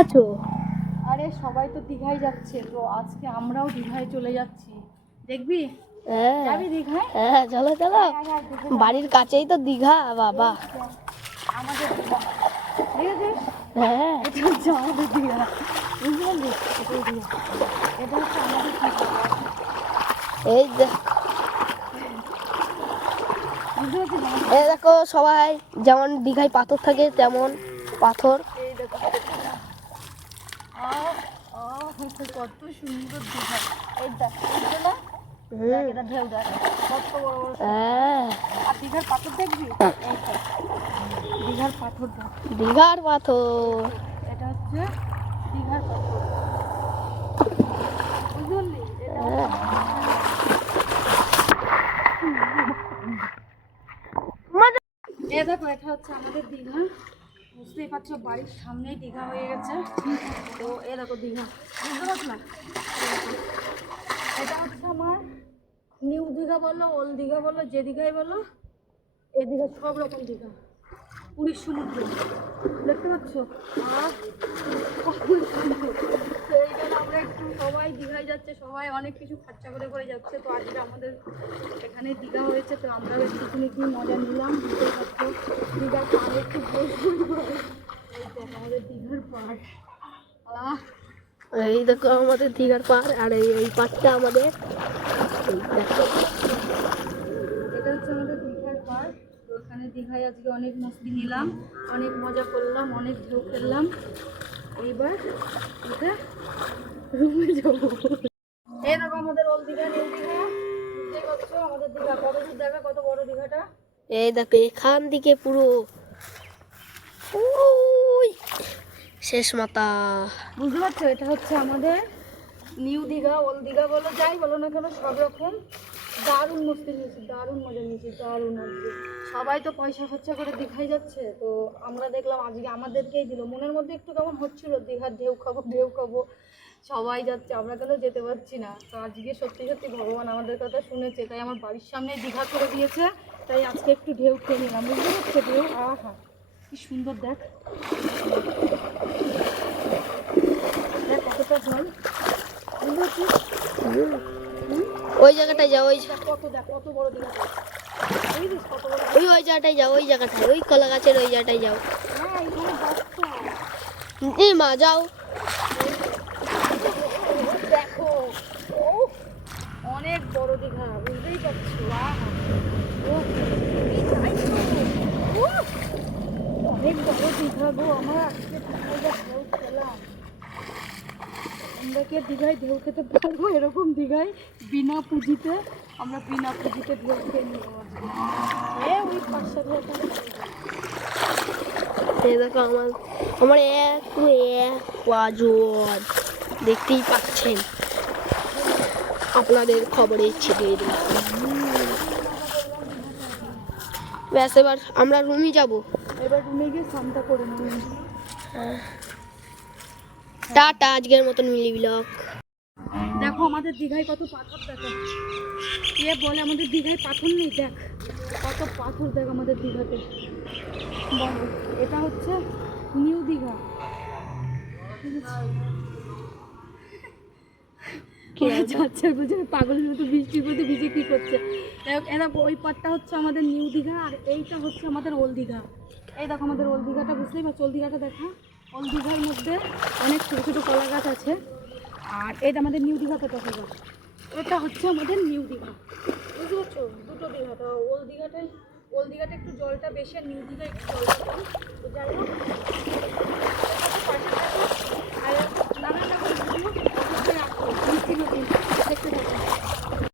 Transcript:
আছো? আরে সবাই তো দীঘায় যাচ্ছে, তো আজকে আমরাও দীঘায় চলে যাচ্ছি। দেখবি? হ্যাঁ যাবি দীঘায়? হ্যাঁ, চলো চলো। বাড়ির কাছেই তো দীঘা বাবা। আমাদের দীঘা, ঠিক আছে? হ্যাঁ এটা হচ্ছে আমাদের দীঘা, বুঝতে পারলি? এটাই দীঘা, এটা হচ্ছে আমাদের দীঘা। এই বুঝতে পারছিস? এই দেখো সবাই যেমন দীঘায় পাথর থাকে তেমন পাথর। এই দেখো, কত সুন্দর দীঘা। এই দেখ, বুঝলে না? দেখ, এটা ঢেউ দেখ, কত বড় বড়। হ্যাঁ, আর দীঘার পাথর দেখবি? এই দেখ, দীঘার পাথর দেখ, দীঘার পাথর। এটা হচ্ছে দীঘার পাথর, বুঝতে পারলি? এটা হ্যাঁ। এ দেখো, এটা হচ্ছে আমাদের দীঘা। বুঝতেই পারছো, বাড়ির সামনেই দীঘা হয়ে গেছে। তো এ দেখো দীঘা, বুঝতে পারছো না? এটা হচ্ছে আমার নিউ দীঘা বলো, ওল্ড দীঘা বলো, যে দীঘাই বলো, এ দীঘা সব রকম দীঘা। পুরীর সমুদ্র দেখতে পাচ্ছ, আর কত সুন্দর। তো এই জন্য আমরা একটু সবাই দীঘায় যাচ্ছে, সবাই অনেক কিছু খরচা করে করে যাচ্ছে। তো আজকে আমাদের এখানে দীঘা হয়েছে, তো আমরাও একটুখানি কি মজা নিলাম। বুঝতেই পারছো, দীঘার পাড়ে একটু বসবো। এই দেখ আমাদের দীঘার পাড়। এই দেখো আমাদের দীঘার পাড়, আর এই পাড়টা আমাদের। এটা হচ্ছে আমাদের দীঘার পার্ক। তো এখানে দীঘায় আজকে অনেক মস্তি নিলাম, অনেক মজা করলাম, অনেক ঢেউ খেললাম। এইবার এটা রুমে যাবো। এই দেখো আমাদের ওল্ড দীঘা, নিউ দীঘা। বুঝতেই পারছো আমাদের দীঘা কত দূর, দেখা কত বড় দীঘাটা। এই দেখো এখান থেকে পুরো ওই শেষ মাথা। বুঝতে পারছো, এটা হচ্ছে আমাদের নিউ দীঘা, ওল্ড দীঘা বলো, যাই বলো না কেন, সব রকম দারুণ মস্তি নিয়েছি, দারুণ মজা নিয়েছি, দারুণ। আজকে সবাই তো পয়সা খরচা করে দীঘায় যাচ্ছে, তো আমরা দেখলাম আজকে আমাদেরকেই দিল। মনের মধ্যে একটু কেমন হচ্ছিল, দীঘার ঢেউ খাবো, ঢেউ খাবো, সবাই যাচ্ছে, আমরা কেন যেতে পারছি না। তো আজকে সত্যি সত্যি ভগবান আমাদের কথা শুনেছে, তাই আমার বাড়ির সামনে দীঘা করে দিয়েছে। তাই আজকে একটু ঢেউ খেয়ে নিলাম, বুঝতে পারছো? ঢেউ আহা কি সুন্দর, দেখ দেখ কতটা জল, বুঝতে পারছিস? ওই জায়গাটায় যাও, ওই কত দেখ কত বড় দীঘাটা, বুঝলিস কত বড়। ওই জায়গাটায় যাও, ওই জায়গাটায়, ওই কলা গাছের ওই জায়গাটায় যাও। হ্যাঁ এখানে বাচ্চা, এই মা যাও। দেখো ও অনেক বড় দীঘা, বুঝতেই পারছো। ও কি চাই তো, অনেক বড় দীঘা গো। আমার আজকে দীঘায় যা ঢেউ খেলাম, আমরা কি দীঘায় ঢেউ খেতে পারবো? এরকম দীঘায় বিনা পুঁজিতে, আমরা বিনা পুঁজিতে ঢেউ খেয়ে নেবো আজকে। ওই 5-7 হাজার এই দেখো আমার আমার এক পা জল, দেখতেই পাচ্ছেন, আপনাদের খবরে ছিটিয়ে দিই। ব্যাস এবার আমরা রুমে যাব। এবার রুমে গিয়ে স্নানটা করে নেবো। টাটা, আজকের মতন মিলি ব্লগ। দেখো আমাদের দীঘায় কত পাথর, দেখো কে বলে আমাদের দীঘায় পাথর নেই, দেখ কত পাথর, দেখ আমাদের দীঘাতে। বলো, এটা হচ্ছে নিউ দীঘা, যাচ্ছে বুঝে পাগলের মতো বৃষ্টির মধ্যে ভিজে কি করছে। দেখো ওই পাটটা হচ্ছে আমাদের নিউ দীঘা, আর এইটা হচ্ছে আমাদের ওল্ড দীঘা। এই দেখো আমাদের ওল্ড দীঘাটা, বুঝতেই পারছো? ওল্ড দীঘাটা দেখা, ওল্ড দীঘার মধ্যে অনেক ছোটো ছোটো কলা গাছ আছে। আর এটা আমাদের নিউ দীঘাটা দেখা যায়, এটা হচ্ছে আমাদের নিউ দীঘা, বুঝতে পারছো? দুটো দীঘা। তো ওল্ড দীঘাটা একটু জলটা বেশি, আর নিউ দীঘা একটু জলটা কম। তো যাই হোক, পাশে